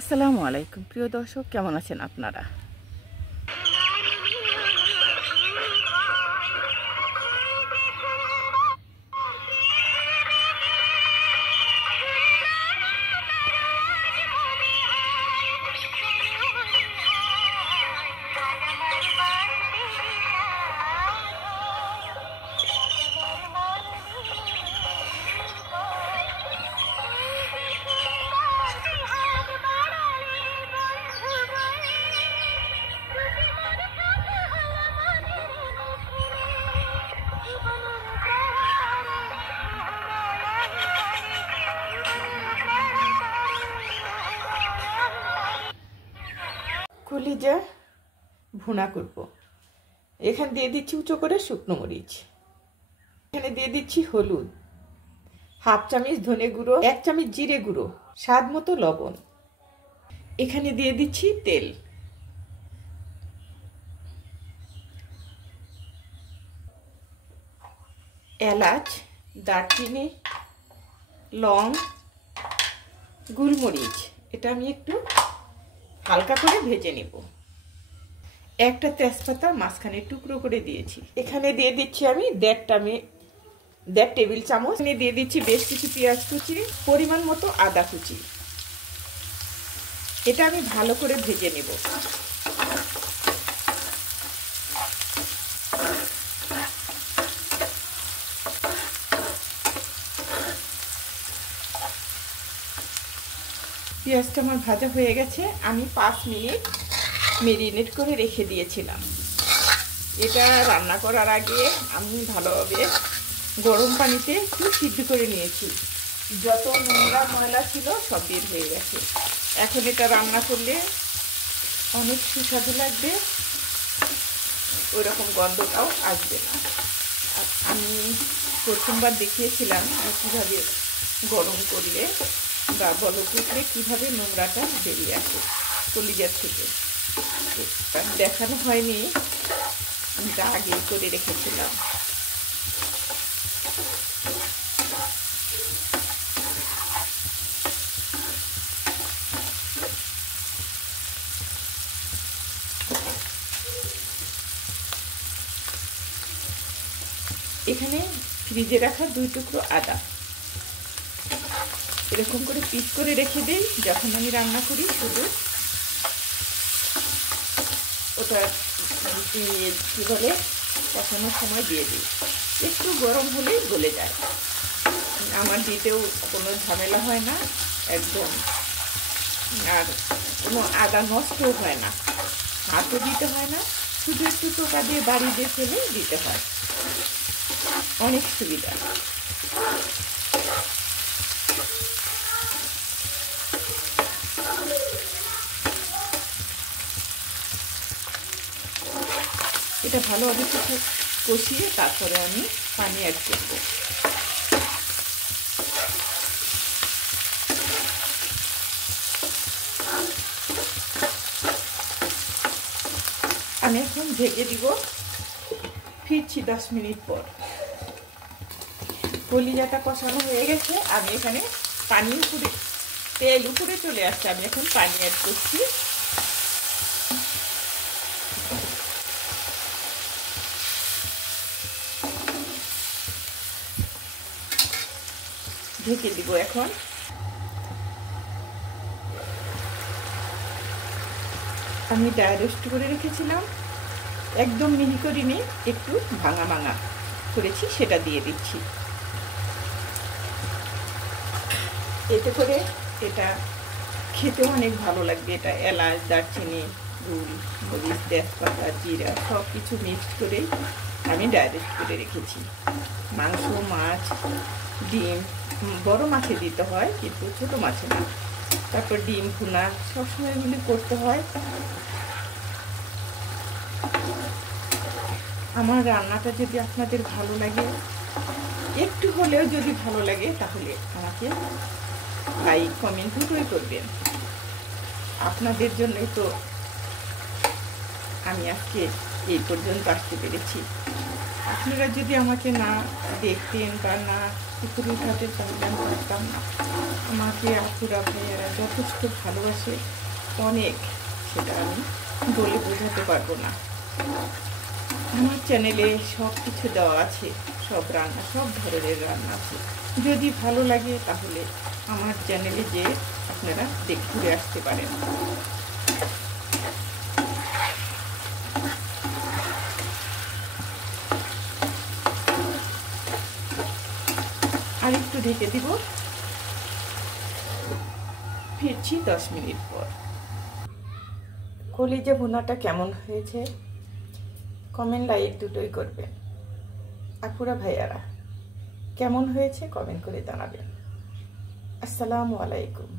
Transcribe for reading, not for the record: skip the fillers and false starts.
আসসালামু আলাইকুম প্রিয় দর্শক, কেমন আছেন আপনারা? কলিজা ভুনা করব। এখানে দিয়ে দিচ্ছি উঁচু করে শুকনো মরিচ, এখানে দিয়ে দিচ্ছি হলুদ, হাফ চামচ ধনে গুঁড়ো, 1 চামচ জিরে গুঁড়ো, স্বাদ মতো লবণ। এখানে দিয়ে দিচ্ছি তেল, এলাচ, দারচিনি, লং, গোলমরিচ। এটা আমি একটু হালকা করে ভেজে নেব। একটা তেজপাতা মাঝখানে টুকরো করে দিয়েছি। এখানে দিয়ে দিচ্ছি আমি 1.5 টেবিল চামচ। এখানে দিয়ে দিচ্ছি বেশ কিছু পেঁয়াজ কুচি, পরিমাণ মতো আদা কুচি। এটা আমি ভালো করে ভেজে নেব। পেঁয়াজটা আমার ভাজা হয়ে গেছে। আমি 5 মিনিট মেরিনেট করে রেখে দিয়েছিলাম। এটা রান্না করার আগে আমি ভালোভাবে গরম পানিতে একটু সিদ্ধ করে নিয়েছি। যত নোংরা ময়লা ছিল সব বের হয়ে গেছে। এখন এটা রান্না করলে অনেক সুস্বাদু লাগবে, ওইরকম গন্ধটাও আসবে না। আর আমি প্রথমবার দেখিয়েছিলাম কীভাবে গরম করলে বা বলক উঠলে কীভাবে নোংরাটা বেরিয়ে আসে কলিজার থেকে। দেখানো হয়নি, আমি তা আগেই করে রেখেছিলাম। এখানে ফ্রিজে রাখা 2 টুকরো আদা এরকম করে পিস করে রেখে দেই। যখন আমি রান্না করি শুধু ওটা কী বলে কষানোর সময় দিয়ে দিই। একটু গরম হলেই গলে যায়। আমার দিতেও কোনো ঝামেলা হয় না একদম, আর কোনো আদা নষ্টও হয় না, হাতও দিতে হয় না, শুধু একটু টোকা দিয়ে বাড়ি দিয়ে ফেলে দিতে হয়। অনেক সুবিধা। এটা ভালোভাবে কষিয়ে তারপরে আমি পানি অ্যাড করব। আমি এখন ঢেকে দিব, ফিরছি 10 মিনিট পর। কলিজাটা কষানো হয়ে গেছে। আমি এখানে পানি উপরে, তেল উপরে চলে আসছে। আমি এখন পানি অ্যাড করছি। ঢেকে দিব এখন। আমি ড্রাই রোস্ট করে রেখেছিলাম, একদম মিহি করিনি, একটু ভাঙা ভাঙা করেছি, সেটা দিয়ে দিচ্ছি। এতে করে এটা খেতে অনেক ভালো লাগবে। এটা এলাচ, দারচিনি, গোলমরিচ, তেজপাতা, জিরা সব কিছু মিক্সড করেই আমি ড্রাই রোস্ট করে রেখেছি। মাংস, মাছ, ডিম, বড় মাছে দিতে হয় কিন্তু ছোটো মাছে না। তারপর ডিম ভুনা সবসময় এগুলি করতে হয়। আমার রান্নাটা যদি আপনাদের ভালো লাগে, একটু হলেও যদি ভালো লাগে, তাহলে আমাকে লাইক কমেন্ট দুটোই করবেন। আপনাদের জন্যই তো আমি আজকে এই পর্যন্ত আসতে পেরেছি। আপনারা যদি আমাকে না দেখতেন বা না উপরে উঠাতেন তাহলে আমি পারতাম না। আমাকে আপুরা ভাইয়ারা যথেষ্ট ভালোবাসে, অনেক, সেটা আমি বলে বোঝাতে পারবো না। আমার চ্যানেলে সব কিছু দেওয়া আছে, সব রান্না, সব ধরনের রান্না আছে। যদি ভালো লাগে তাহলে আমার চ্যানেলে যেয়ে আপনারা ঘুরে আসতে পারেন। আর একটু ঢেকে দিব, ফিরছি 10 মিনিট পর। কলিজা ভুনাটা কেমন হয়েছে কমেন্ট লাইক দুটোই করবেন। আপুরা ভাইয়ারা কেমন হয়েছে কমেন্ট করে জানাবেন। আসসালামু আলাইকুম।